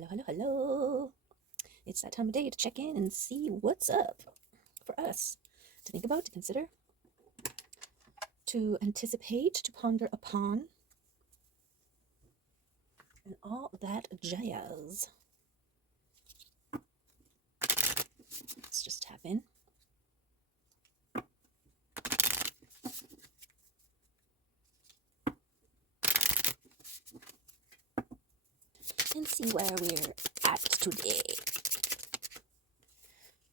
Hello, hello, hello. It's that time of day to check in and see what's up for us, to think about, to consider, to anticipate, to ponder upon, and all that jazz. Let's just tap in. And see where we're at today.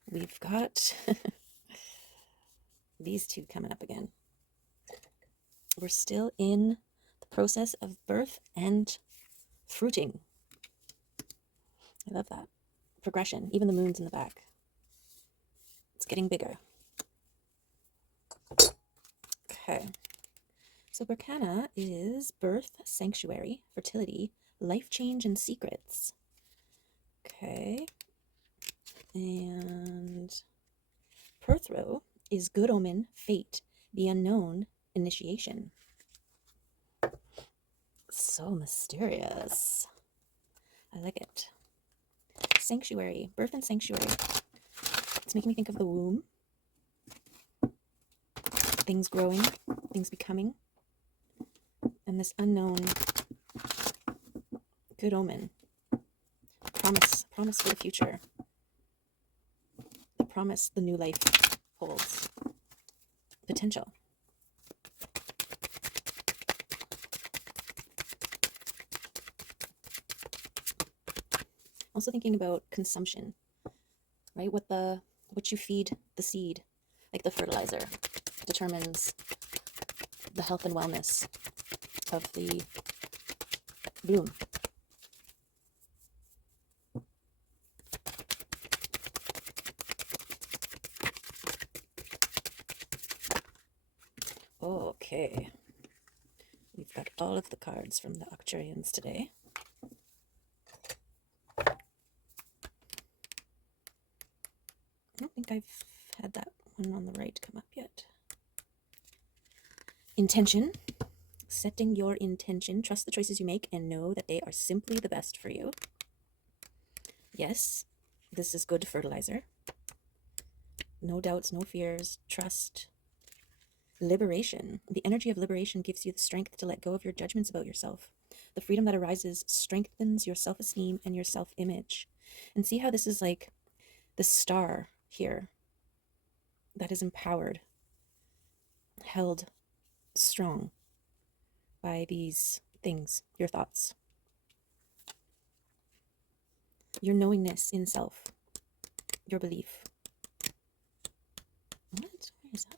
We've got these two coming up again. We're still in the process of birth and fruiting. I love that. Progression. Even the moon's in the back. It's getting bigger. Okay. So Berkana is birth, sanctuary, fertility, life change, and secrets. Okay. And Perthrow is good omen, fate, the unknown, initiation. So mysterious. I like it. Sanctuary, birth and sanctuary. It's making me think of the womb. Things growing, things becoming. And this unknown good omen. Promise for the future. The promise the new life holds. Potential. Also thinking about consumption, right? What you feed the seed, like the fertilizer, determines the health and wellness of the bloom. Okay. We've got all of the cards from the Arcturians today. I don't think I've had that one on the right come up yet. Intention. Setting your intention. Trust the choices you make and know that they are simply the best for you. Yes, this is good fertilizer. No doubts, no fears. Trust. Liberation. The energy of liberation gives you the strength to let go of your judgments about yourself. The freedom that arises strengthens your self-esteem and your self-image. And see how this is like the star here that is empowered, held strong by these things, your thoughts, your knowingness in self, your belief. What? Where is that?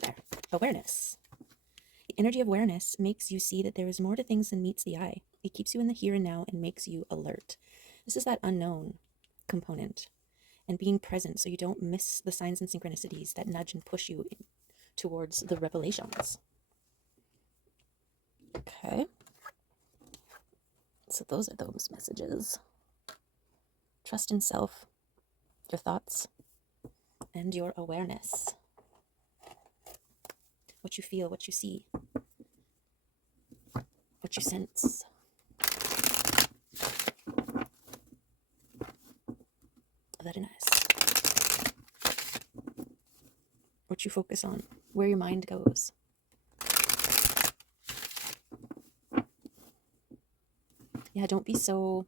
There. Awareness. The energy of awareness makes you see that there is more to things than meets the eye. It keeps you in the here and now and makes you alert. This is that unknown component. And being present so you don't miss the signs and synchronicities that nudge and push you towards the revelations. Okay. So those are those messages. Trust in self, your thoughts, and your awareness. What you feel, what you see, what you sense. Very nice. What you focus on, where your mind goes. Yeah, don't be so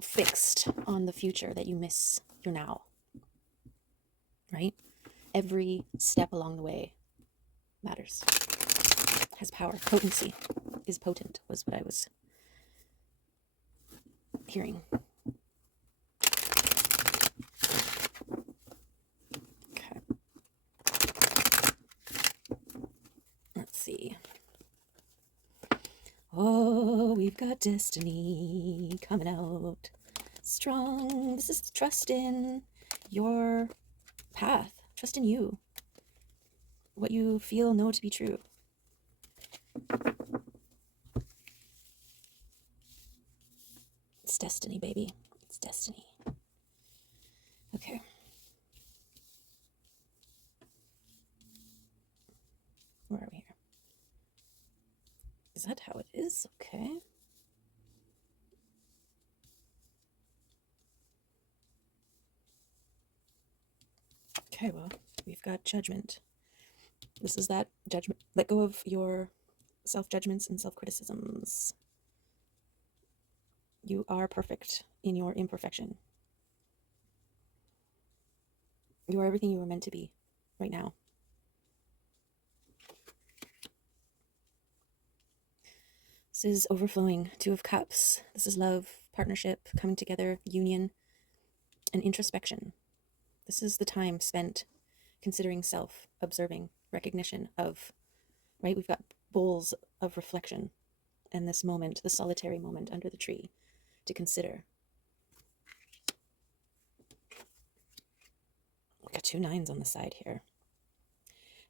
fixed on the future that you miss your now. Right? Every step along the way matters. Has power. Potency is potent, was what I was hearing. Okay. Let's see. Oh, we've got destiny coming out strong. This is trust in your path. Trust in you. What you feel, know to be true. It's destiny, baby. It's destiny. Okay. Where are we here? Is that how it is? Okay. Okay, well, we've got judgment. This is that judgment. Let go of your self-judgments and self-criticisms. You are perfect in your imperfection. You are everything you were meant to be right now. This is overflowing. Two of Cups. This is love, partnership, coming together, union, and introspection. This is the time spent considering self, observing, recognition of, right? We've got bowls of reflection and this moment, the solitary moment under the tree to consider. We've got 2 9s on the side here.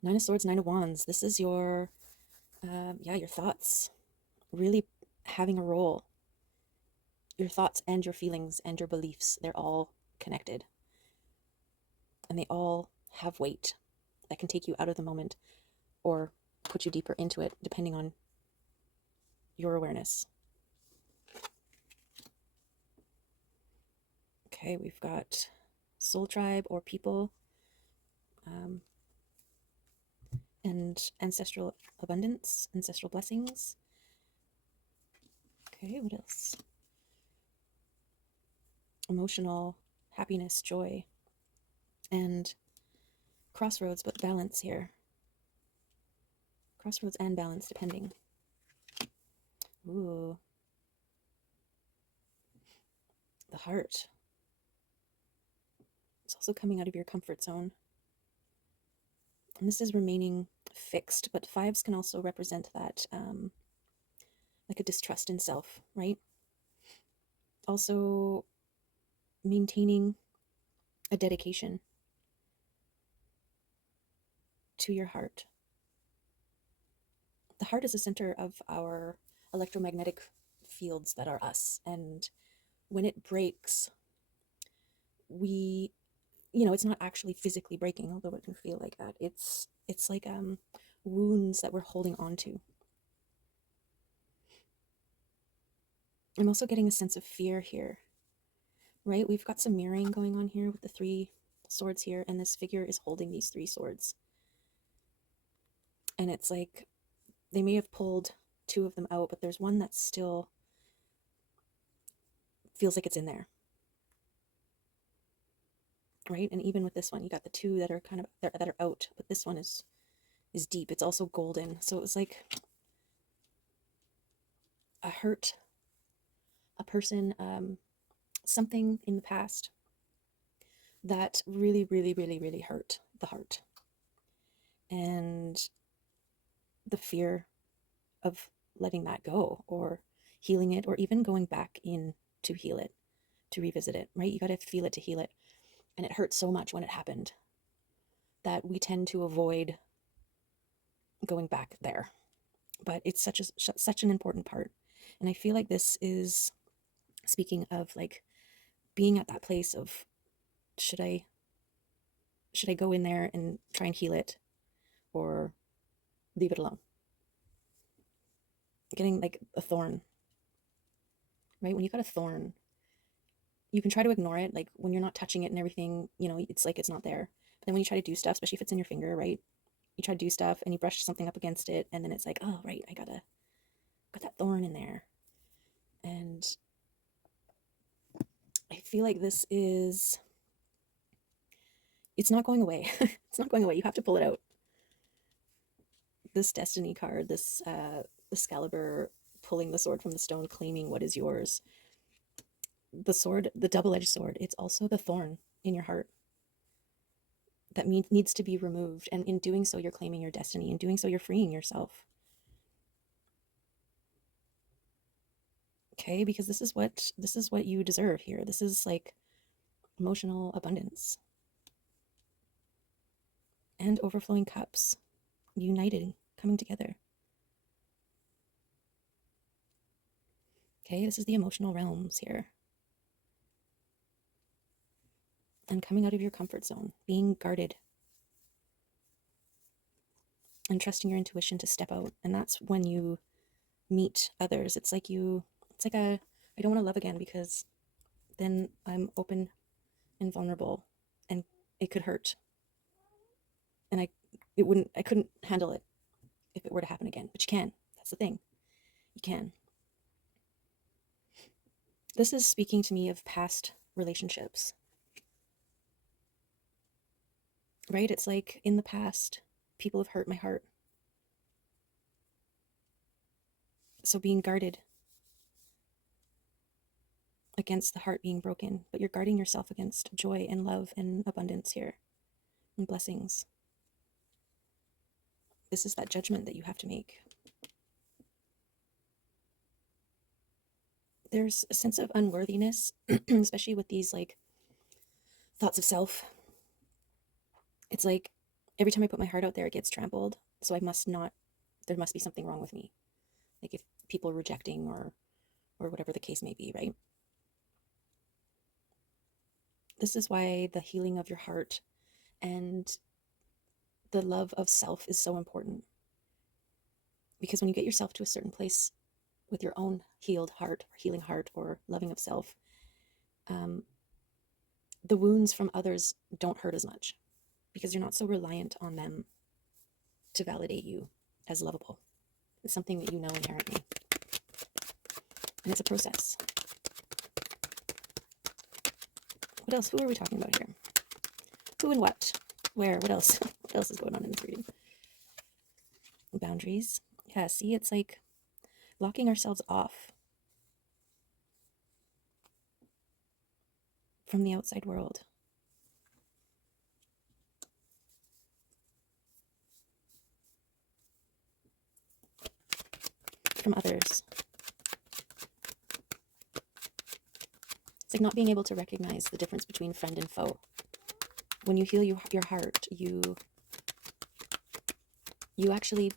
9 of Swords, 9 of Wands. This is your, your thoughts really having a role. Your thoughts and your feelings and your beliefs, they're all connected. And they all have weight that can take you out of the moment or put you deeper into it, depending on your awareness. Okay, we've got soul tribe or people, and ancestral abundance, ancestral blessings. Okay, what else? Emotional happiness, joy, and crossroads, but balance here. Crossroads and balance, depending. Ooh. The heart. It's also coming out of your comfort zone. And this is remaining fixed, but 5s can also represent that, like a distrust in self, right? Also maintaining a dedication to your heart. The heart is the center of our electromagnetic fields that are us. And when it breaks, we, it's not actually physically breaking, although it can feel like that. It's like wounds that we're holding on to. I'm also getting a sense of fear here, right? We've got some mirroring going on here with the 3 swords here, and this figure is holding these 3 swords. And it's like they may have pulled 2 of them out, but there's one that still feels like it's in there, right? And even with this one, you got the 2 that are kind of that are out, but this one is deep. It's also golden. So it was like a hurt, a person, something in the past that really, really, really, really hurt the heart. And the fear of letting that go or healing it, or even going back in to heal it, to revisit it, right? You got to feel it to heal it. And it hurt so much when it happened that we tend to avoid going back there. But it's such an important part. And I feel like this is speaking of like being at that place of, should I go in there and try and heal it or leave it alone? Getting like a thorn, right? When you got a thorn, you can try to ignore it. Like when you're not touching it and everything, it's like it's not there. But then when you try to do stuff, especially if it's in your finger, right? You try to do stuff and you brush something up against it, and then it's like, oh, right, I got that thorn in there. And I feel like this is, it's not going away. It's not going away. You have to pull it out. This destiny card, this Excalibur pulling the sword from the stone, claiming what is yours. The sword, the double-edged sword, it's also the thorn in your heart that needs to be removed. And in doing so, you're claiming your destiny. In doing so, you're freeing yourself. Okay, because this is what you deserve here. This is like emotional abundance and overflowing cups, uniting, coming together. Okay, this is the emotional realms here. And coming out of your comfort zone, being guarded, and trusting your intuition to step out. And that's when you meet others. It's like I don't want to love again because then I'm open and vulnerable and it could hurt. And I couldn't handle it if it were to happen again. But you can. That's the thing. You can. This is speaking to me of past relationships. Right? It's like in the past, people have hurt my heart. So being guarded against the heart being broken, but you're guarding yourself against joy and love and abundance here and blessings. This is that judgment that you have to make. There's a sense of unworthiness, especially with these like thoughts of self. It's like every time I put my heart out there, it gets trampled. So there must be something wrong with me. Like if people are rejecting or whatever the case may be, right? This is why the healing of your heart and the love of self is so important. Because when you get yourself to a certain place with your own healed heart or healing heart or loving of self, the wounds from others don't hurt as much because you're not so reliant on them to validate you as lovable. It's something that you know inherently. And it's a process. What else? Who are we talking about here? Who and what? Where? What else? What else is going on in this reading? Boundaries. Yeah, see, it's like locking ourselves off from the outside world. From others. It's like not being able to recognize the difference between friend and foe. When you heal your heart, you actually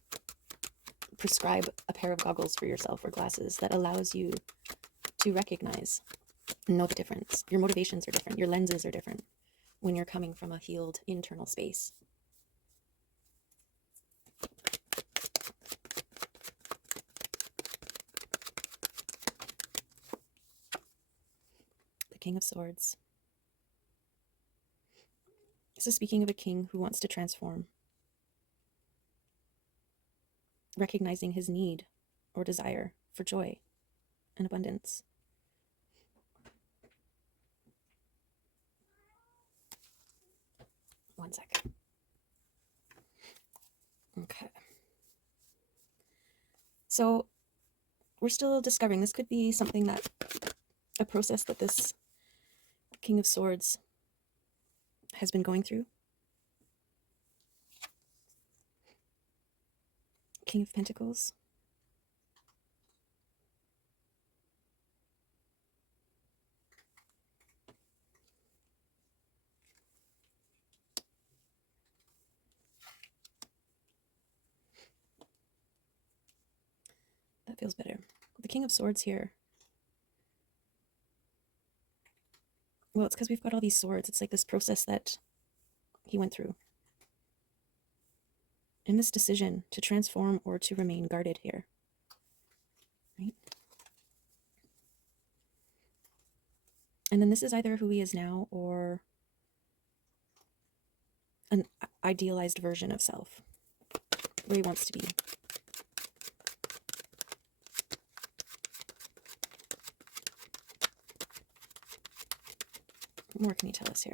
prescribe a pair of goggles for yourself or glasses that allows you to recognize and know the difference. Your motivations are different. Your lenses are different when you're coming from a healed internal space. The King of Swords. This is speaking of a king who wants to transform, recognizing his need or desire for joy and abundance. One sec. Okay. So we're still discovering. This could be something that, a process that this King of Swords has been going through. King of Pentacles. That feels better. The King of Swords here. Well, it's because we've got all these swords. It's like this process that he went through. And this decision to transform or to remain guarded here. Right? And then this is either who he is now or an idealized version of self, where he wants to be. What more can you tell us here?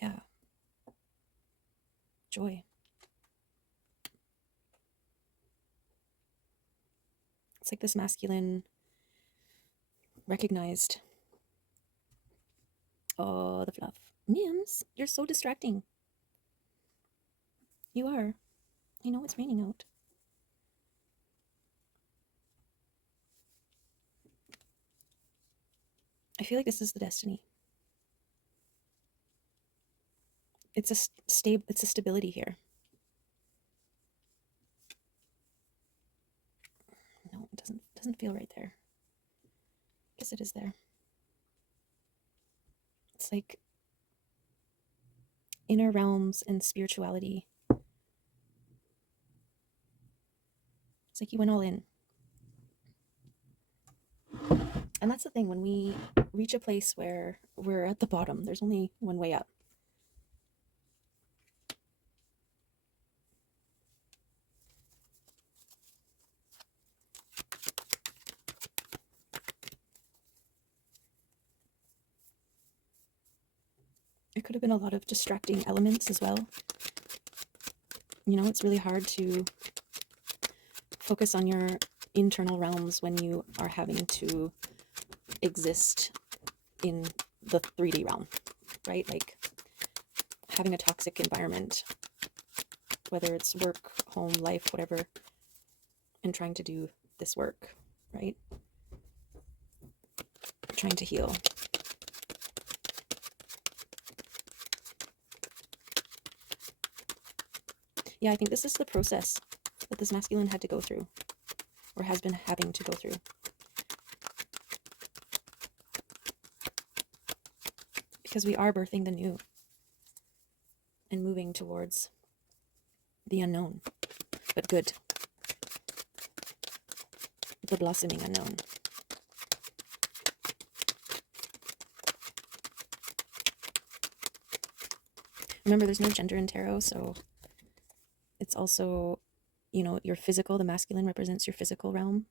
Yeah. Joy. It's like this masculine recognized. Oh, the fluff. Mims, you're so distracting. You are. I know it's raining out. I feel like this is the destiny. It's a stability here. No, it doesn't feel right there. I guess it is there. It's like inner realms and spirituality It's like you went all in. And that's the thing, when we reach a place where we're at the bottom, there's only one way up. It could have been a lot of distracting elements as well. You know, it's really hard to focus on your internal realms when you are having to exist in the 3D realm, right? Like having a toxic environment, whether it's work, home, life, whatever, and trying to do this work, right? Trying to heal. Yeah, I think this is the process that this masculine had to go through, or has been having to go through. Because we are birthing the new and moving towards the unknown, but good. The blossoming unknown. Remember, there's no gender in tarot, so it's also, you know, your physical, the masculine represents your physical realm.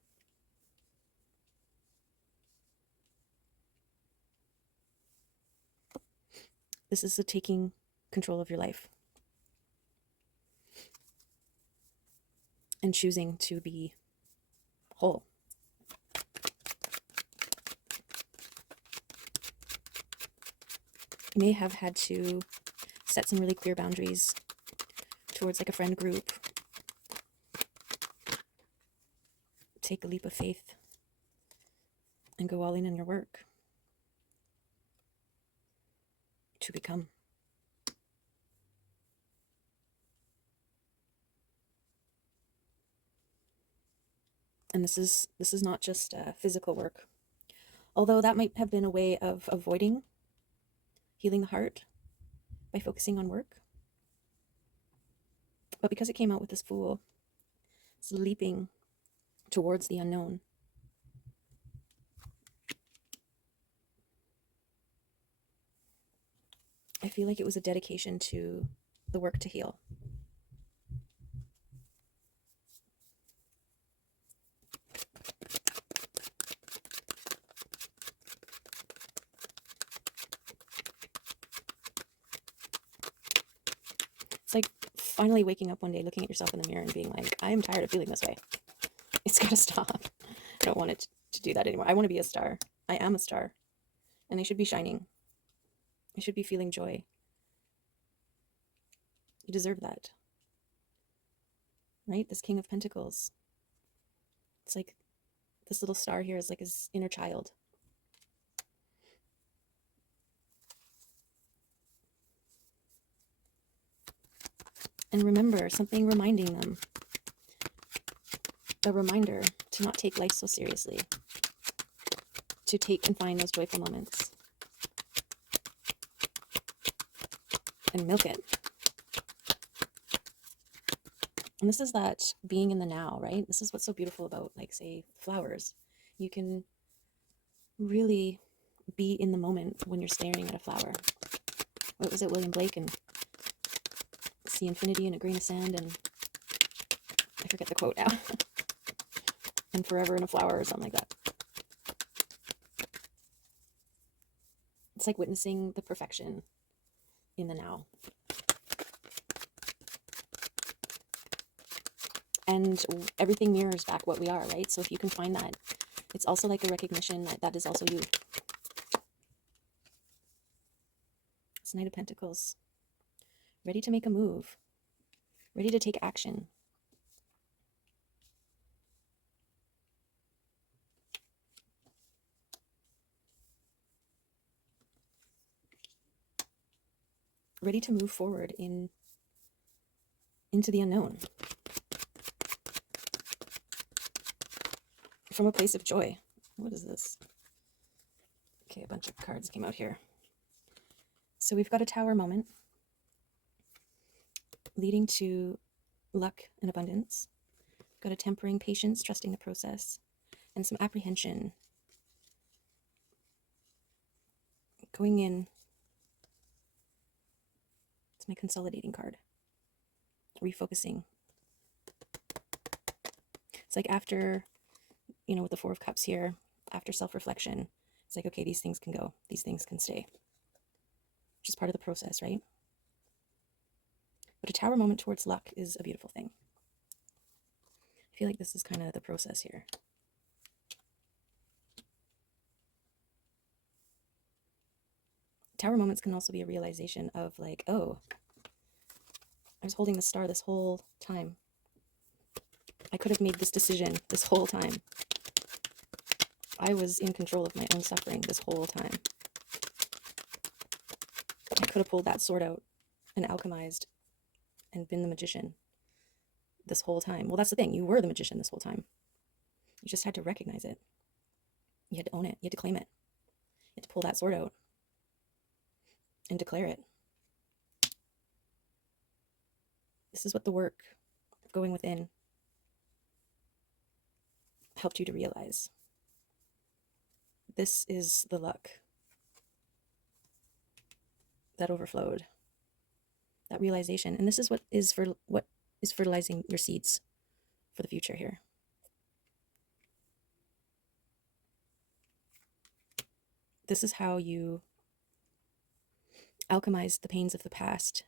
This is the taking control of your life and choosing to be whole. You may have had to set some really clear boundaries towards like a friend group. Take a leap of faith and go all in on your work to become. And this is not just physical work, although that might have been a way of avoiding healing the heart by focusing on work. But because it came out with this Fool, it's leaping towards the unknown. I feel like it was a dedication to the work to heal. It's like finally waking up one day, looking at yourself in the mirror and being like, I am tired of feeling this way. It's got to stop. I don't want it to do that anymore. I want to be a star. I am a star. And I should be shining. I should be feeling joy. You deserve that. Right? This King of Pentacles. It's like this little star here is like his inner child. And remember, something reminding them. A reminder to not take life so seriously. To take and find those joyful moments. And milk it. And this is that being in the now, right? This is what's so beautiful about, like, say, flowers. You can really be in the moment when you're staring at a flower. What was it, William Blake, and see infinity in a grain of sand, and I forget the quote now. And forever in a flower or something like that. It's like witnessing the perfection in the now. And everything mirrors back what we are, right? So if you can find that, it's also like a recognition that that is also you. It's Knight of Pentacles. Ready to make a move. Ready to take action. Ready to move forward into the unknown. From a place of joy. What is this? Okay, a bunch of cards came out here. So we've got a Tower moment leading to luck and abundance. Got a tempering, patience, trusting the process, and some apprehension. Going in. It's my consolidating card. Refocusing. It's like after, with the Four of Cups here, after self-reflection, it's like, okay, these things can go. These things can stay. Which is part of the process, right? But a Tower moment towards luck is a beautiful thing. I feel like this is kind of the process here. Tower moments can also be a realization of like, oh, I was holding the star this whole time. I could have made this decision this whole time. I was in control of my own suffering this whole time. I could have pulled that sword out and alchemized and been the magician this whole time. Well, that's the thing. You were the magician this whole time. You just had to recognize it. You had to own it. You had to claim it. You had to pull that sword out and declare it. This is what the work of going within helped you to realize. This is the luck that overflowed, that realization. And this is what is fertilizing your seeds for the future here. This is how you alchemize the pains of the past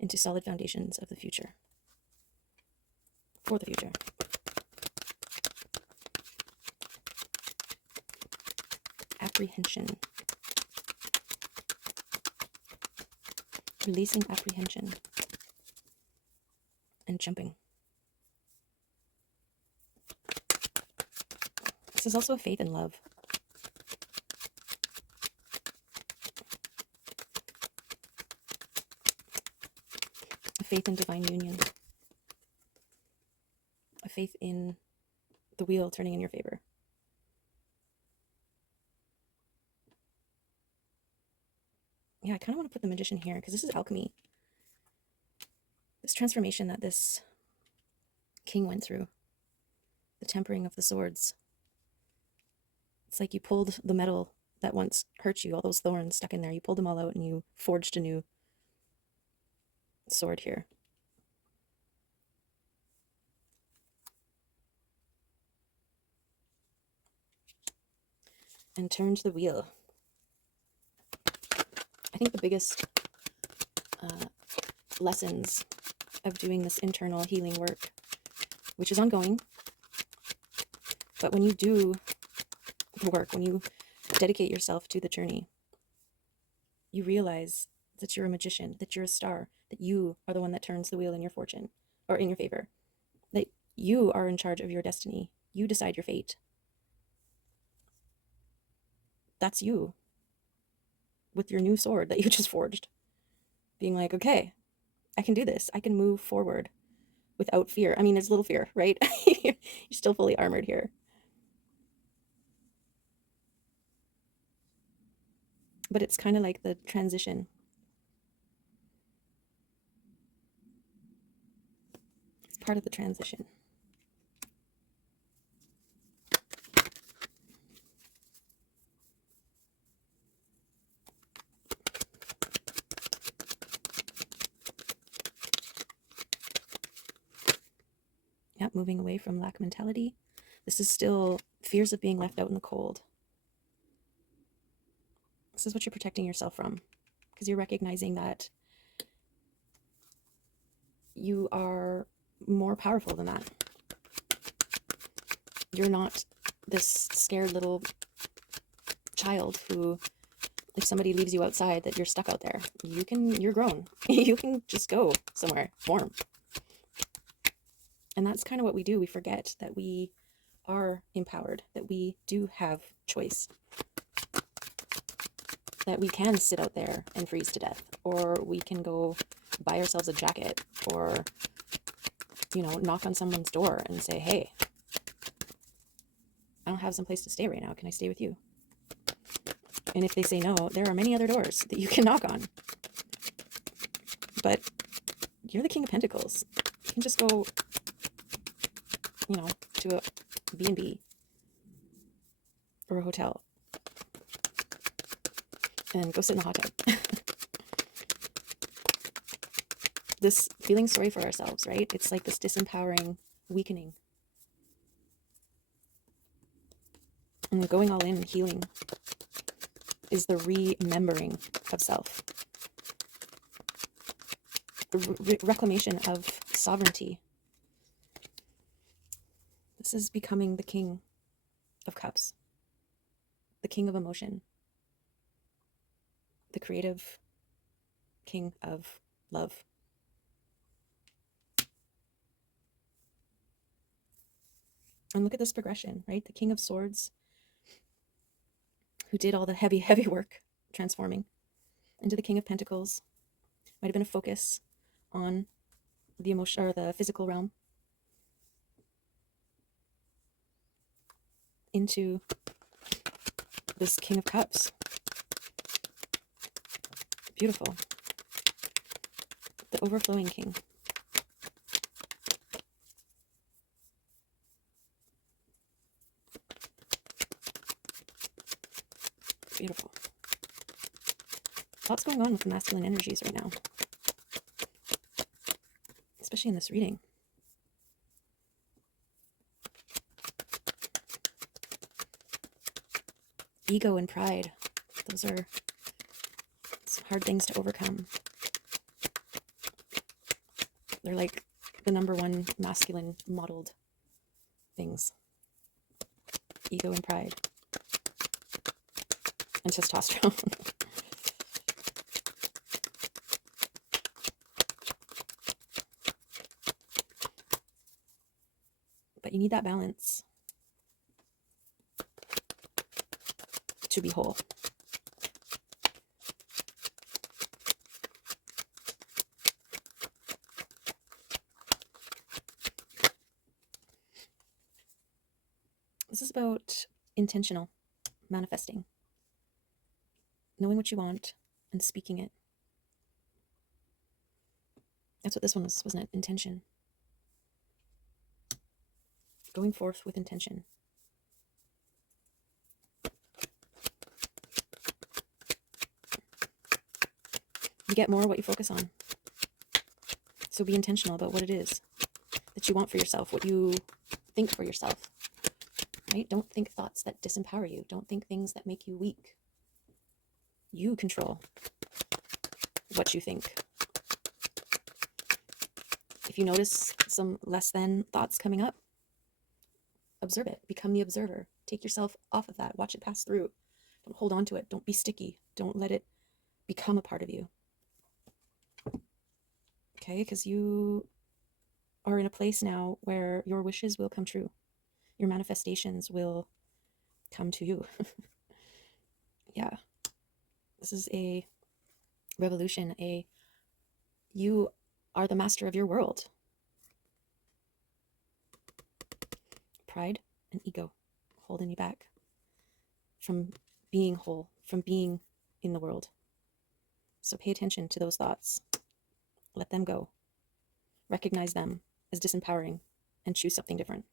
into solid foundations of the future. For the future. Apprehension. Releasing apprehension. And jumping. This is also a faith in love. A faith in divine union. A faith in the wheel turning in your favor. Yeah, I kind of want to put the Magician here because this is alchemy. This transformation that this king went through. The tempering of the swords. It's like you pulled the metal that once hurt you, all those thorns stuck in there. You pulled them all out and you forged a new sword here. And turned the wheel. I think the biggest lessons of doing this internal healing work, which is ongoing, but when you do the work, when you dedicate yourself to the journey, you realize that you're a magician, that you're a star, that you are the one that turns the wheel in your fortune, or in your favor, that you are in charge of your destiny. You decide your fate. That's you with your new sword that you just forged, being like, okay, I can do this. I can move forward without fear. I mean, there's a little fear, right? You're still fully armored here. But it's kind of like the transition. It's part of the transition. Yep, moving away from lack mentality. This is still fears of being left out in the cold. This is what you're protecting yourself from, because you're recognizing that you are more powerful than that. You're not this scared little child who, if somebody leaves you outside, that you're stuck out there. You're grown. You can just go somewhere warm. And that's kind of what we do. We forget that we are empowered, that we do have choice, that we can sit out there and freeze to death, or we can go buy ourselves a jacket, or, knock on someone's door and say, hey, I don't have some place to stay right now. Can I stay with you? And if they say no, there are many other doors that you can knock on. But you're the King of Pentacles. You can just go to a B&B or a hotel and go sit in a hot tub. This feeling sorry for ourselves, right? It's like this disempowering, weakening. And going all in, healing, is the remembering of self. The reclamation of sovereignty. This is becoming the King of Cups, the King of Emotion, the creative King of Love. And look at this progression, right? The King of Swords, who did all the heavy, heavy work transforming, into the King of Pentacles. Might have been a focus on the emotion or the physical realm, into this King of Cups. Beautiful. The overflowing King. Beautiful. Lots going on with the masculine energies right now, especially in this reading. Ego and pride. Those are some hard things to overcome. They're like the number one masculine modeled things. Ego and pride. And testosterone. But you need that balance to be whole. This is about intentional manifesting. Knowing what you want and speaking it. That's what this one was, wasn't it? Intention. Going forth with intention. You get more what you focus on. So be intentional about what it is that you want for yourself, what you think for yourself. Right? Don't think thoughts that disempower you. Don't think things that make you weak. You control what you think. If you notice some less than thoughts coming up, observe it. Become the observer. Take yourself off of that. Watch it pass through. Don't hold on to it. Don't be sticky. Don't let it become a part of you. Okay? Because you are in a place now where your wishes will come true. Your manifestations will come to you. Yeah. This is a revolution. You are the master of your world. Pride and ego holding you back from being whole, from being in the world. So pay attention to those thoughts. Let them go. Recognize them as disempowering and choose something different.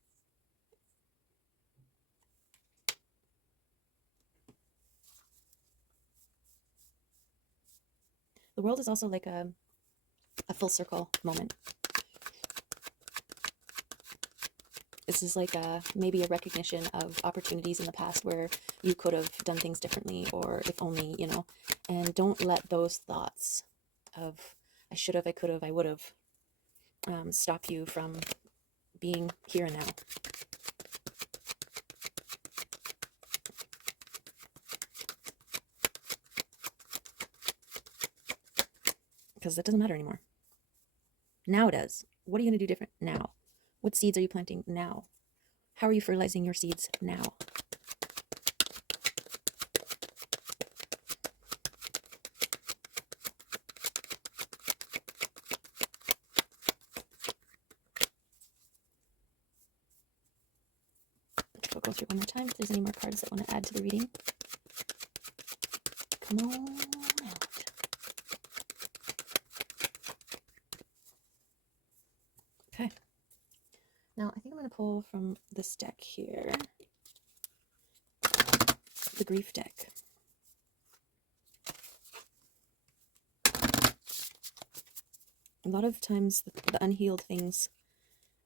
The world is also like a full circle moment. This is like maybe a recognition of opportunities in the past where you could have done things differently, or if only, and don't let those thoughts of I should have, I could have, I would have stop you from being here and now. Because that doesn't matter anymore. Now it does. What are you going to do different now? What seeds are you planting now? How are you fertilizing your seeds now? We'll go through it one more time if there's any more cards that want to add to the reading. Come on out. Okay. Now, I think I'm going to pull from this deck here, the grief deck. A lot of times, the unhealed things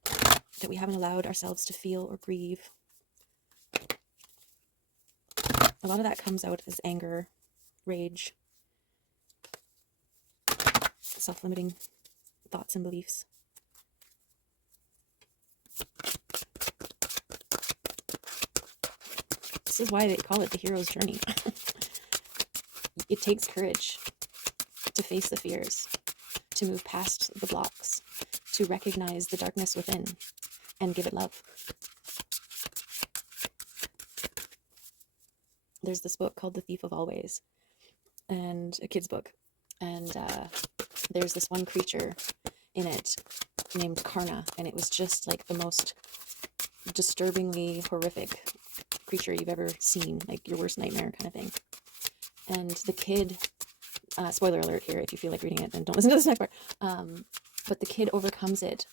that we haven't allowed ourselves to feel or grieve, a lot of that comes out as anger, rage, self-limiting thoughts and beliefs. This is why they call it the hero's journey. It takes courage to face the fears, to move past the blocks, to recognize the darkness within and give it love. There's this book called The Thief of Always, and a kid's book, and there's this one creature in it named Karna, and it was just like the most disturbingly horrific creature you've ever seen, like your worst nightmare kind of thing. And the kid, spoiler alert here, if you feel like reading it, then don't listen to this next part. But the kid overcomes it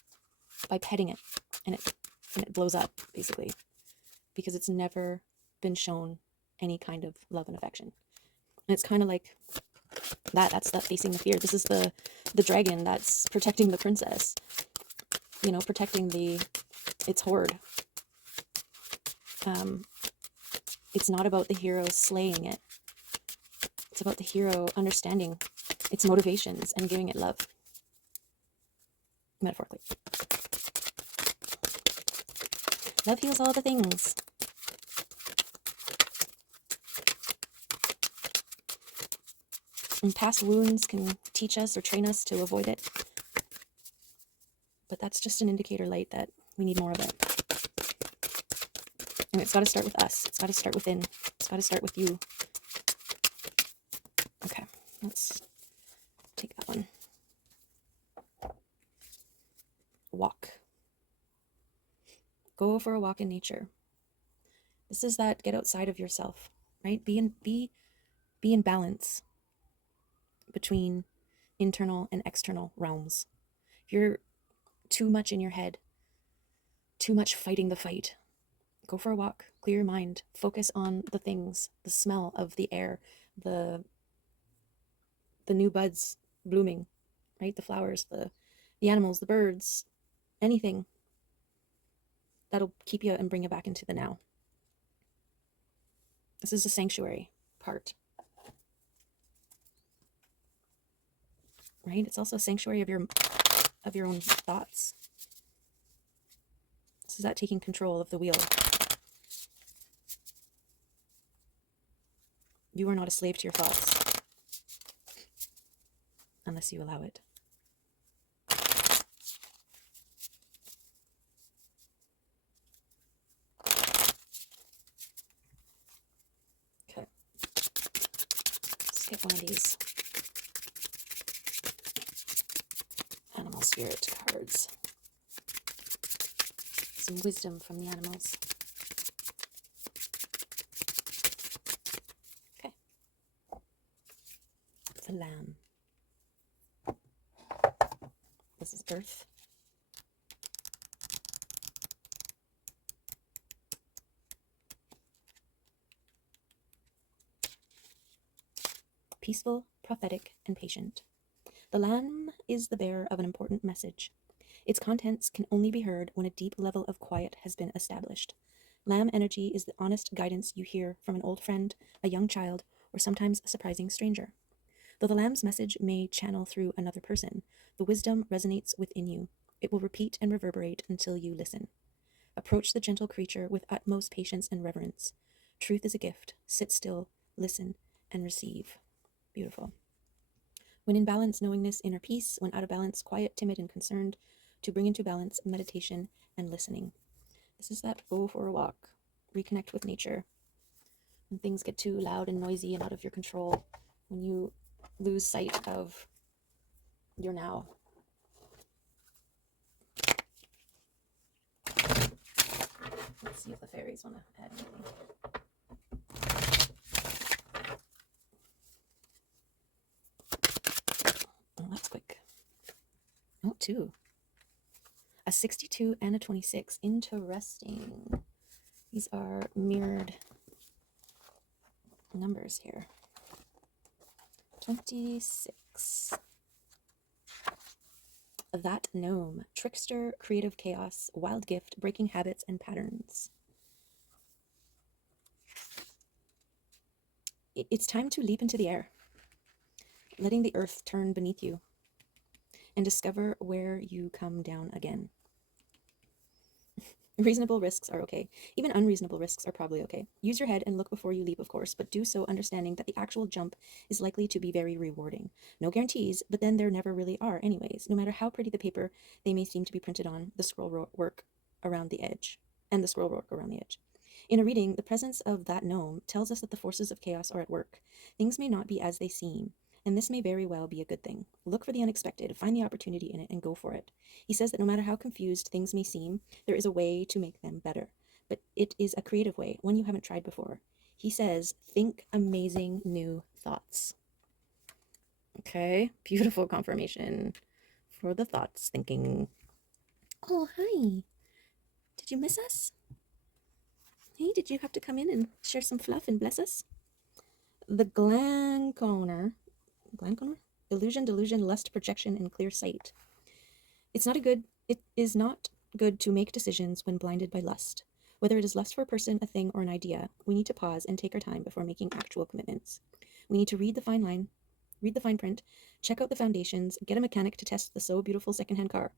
by petting it, and it blows up, basically, because it's never been shown any kind of love and affection. And it's kind of like that's that facing the fear. This is the dragon that's protecting the princess, you know, protecting its horde. It's not about the hero slaying it. It's about the hero understanding its motivations and giving it love. Metaphorically. Love heals all the things. And past wounds can teach us or train us to avoid it. But that's just an indicator light that we need more of it. And it's got to start with us. It's got to start within. It's got to start with you. Okay, let's take that one. Walk. Go for a walk in nature. This is that get outside of yourself, right? Be in balance between internal and external realms. If you're too much in your head, too much fighting the fight, go for a walk, clear your mind, focus on the things, the smell of the air, the new buds blooming, right? The flowers, the animals, the birds, anything that'll keep you and bring you back into the now. This is the sanctuary part, right? It's also a sanctuary of your own thoughts. This is that taking control of the wheel. You are not a slave to your thoughts unless you allow it. Okay. Let's get one of these animal spirit cards. Some wisdom from the animals. Okay. The lamb. This is earth. Peaceful, prophetic, and patient. The lamb is the bearer of an important message. Its contents can only be heard when a deep level of quiet has been established. Lamb energy is the honest guidance you hear from an old friend, a young child, or sometimes a surprising stranger. Though the lamb's message may channel through another person, the wisdom resonates within you. It will repeat and reverberate until you listen. Approach the gentle creature with utmost patience and reverence. Truth is a gift. Sit still, listen, and receive. Beautiful. When in balance, knowingness, inner peace. When out of balance, quiet, timid, and concerned. To bring into balance, meditation, and listening. This is that go for a walk. Reconnect with nature. When things get too loud and noisy and out of your control. When you lose sight of your now. Let's see if the fairies want to add anything. Oh, that's quick. Oh, two. A 62 and a 26. Interesting. These are mirrored numbers here. 26. That gnome. Trickster, creative chaos, wild gift, breaking habits and patterns. It's time to leap into the air, letting the earth turn beneath you and discover where you come down again. Reasonable risks are okay. Even unreasonable risks are probably okay. Use your head and look before you leap, of course, but do so understanding that the actual jump is likely to be very rewarding. No guarantees, but then there never really are anyways. No matter how pretty the paper they may seem to be printed on, the scroll work around the edge. In a reading, the presence of that gnome tells us that the forces of chaos are at work. Things may not be as they seem, and this may very well be a good thing. Look for the unexpected, find the opportunity in it, and go for it. He says that no matter how confused things may seem, there is a way to make them better. But it is a creative way, one you haven't tried before. He says, think amazing new thoughts. Okay, beautiful confirmation for the thoughts thinking. Oh, hi. Did you miss us? Hey, did you have to come in and share some fluff and bless us? The Glanconer? Illusion, delusion, lust, projection, and clear sight. It is not good to make decisions when blinded by lust. Whether it is lust for a person, a thing, or an idea, we need to pause and take our time before making actual commitments. We need to read the fine print, check out the foundations, get a mechanic to test the so beautiful secondhand car.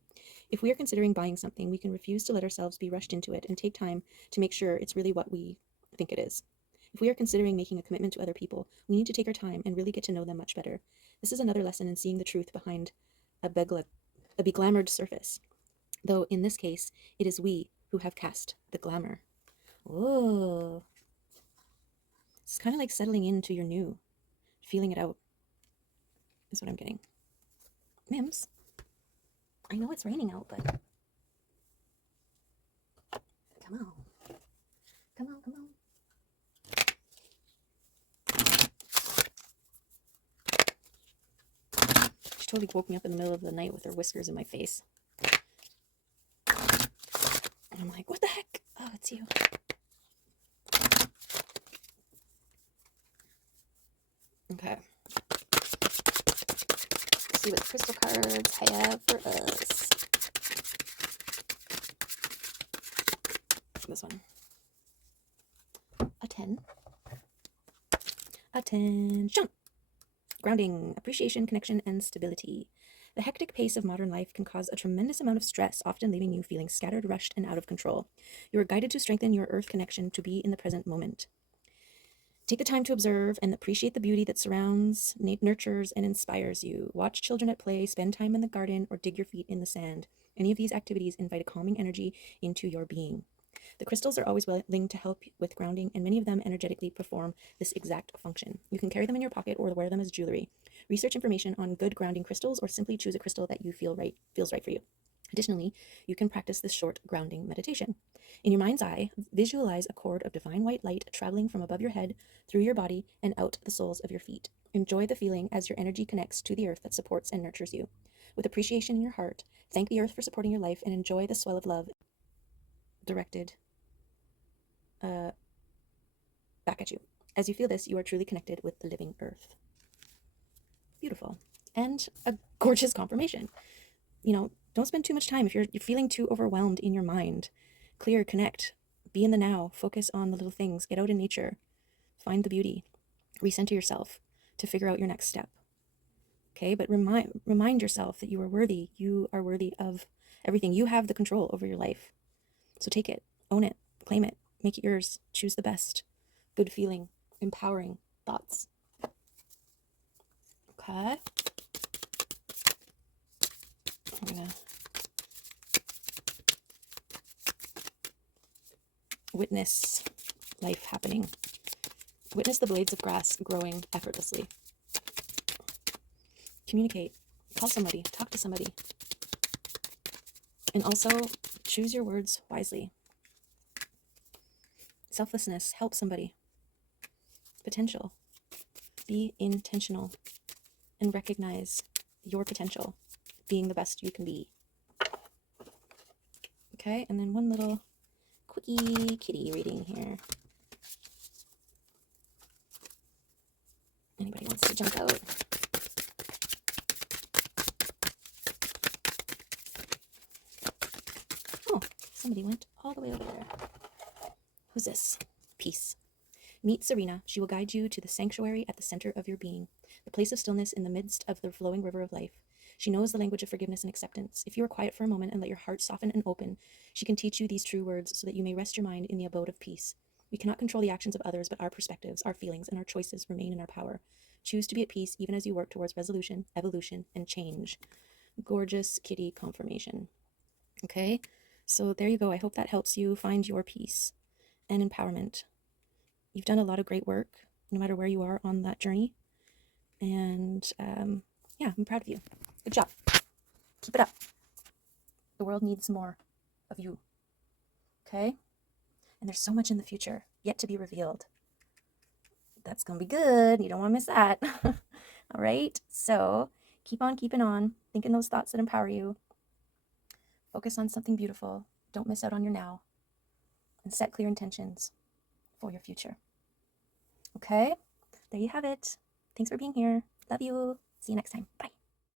If we are considering buying something, we can refuse to let ourselves be rushed into it and take time to make sure it's really what we think it is. If we are considering making a commitment to other people, we need to take our time and really get to know them much better. This is another lesson in seeing the truth behind a beglamored surface. Though in this case, it is we who have cast the glamour. Oh, it's kind of like settling into your new, feeling it out, is what I'm getting. Mims, I know it's raining out, but come on. She totally woke me up in the middle of the night with her whiskers in my face. And I'm like, what the heck? Oh, it's you. Okay. Let's see what the crystal cards have for us. This one. A 10. Attention! Grounding, appreciation, connection, and stability. The hectic pace of modern life can cause a tremendous amount of stress, often leaving you feeling scattered, rushed, and out of control. You are guided to strengthen your earth connection to be in the present moment. Take the time to observe and appreciate the beauty that surrounds, nurtures, and inspires you. Watch children at play, spend time in the garden, or dig your feet in the sand. Any of these activities invite a calming energy into your being. The crystals are always willing to help with grounding, and many of them energetically perform this exact function. You can carry them in your pocket or wear them as jewelry. Research information on good grounding crystals, or simply choose a crystal that you feels right for you. Additionally, you can practice this short grounding meditation. In your mind's eye, visualize a cord of divine white light traveling from above your head, through your body, and out the soles of your feet. Enjoy the feeling as your energy connects to the earth that supports and nurtures you. With appreciation in your heart, thank the earth for supporting your life and enjoy the swell of love directed back at you. As you feel this, you are truly connected with the living earth. Beautiful. And a gorgeous confirmation. Don't spend too much time if you're feeling too overwhelmed in your mind. Clear, connect, be in the now, focus on the little things, get out in nature, find the beauty, recenter yourself to figure out your next step. Okay, but remind yourself that you are worthy. You are worthy of everything. You have the control over your life. So take it, own it, claim it, make it yours, choose the best, good feeling, empowering thoughts. Okay. I'm gonna witness life happening. Witness the blades of grass growing effortlessly. Communicate, call somebody, talk to somebody. And also choose your words wisely. Selflessness, help somebody. Potential, be intentional and recognize your potential, being the best you can be. Okay, and then one little quickie kitty reading here. Anybody wants to jump out? Oh, somebody went all the way over there. Who's this? Peace. Meet Serena. She will guide you to the sanctuary at the center of your being, the place of stillness in the midst of the flowing river of life. She knows the language of forgiveness and acceptance. If you are quiet for a moment and let your heart soften and open, she can teach you these true words so that you may rest your mind in the abode of peace. We cannot control the actions of others, but our perspectives, our feelings, and our choices remain in our power. Choose to be at peace even as you work towards resolution, evolution, and change. Gorgeous kitty confirmation. Okay, so there you go. I hope that helps you find your peace and empowerment. You've done a lot of great work, no matter where you are on that journey. And yeah, I'm proud of you. Good job. Keep it up. The world needs more of you. Okay? And there's so much in the future yet to be revealed. That's going to be good. You don't want to miss that. All right? So keep on keeping on, thinking those thoughts that empower you. Focus on something beautiful. Don't miss out on your now. And set clear intentions for your future. Okay? There you have it. Thanks for being here. Love you. See you next time. Bye.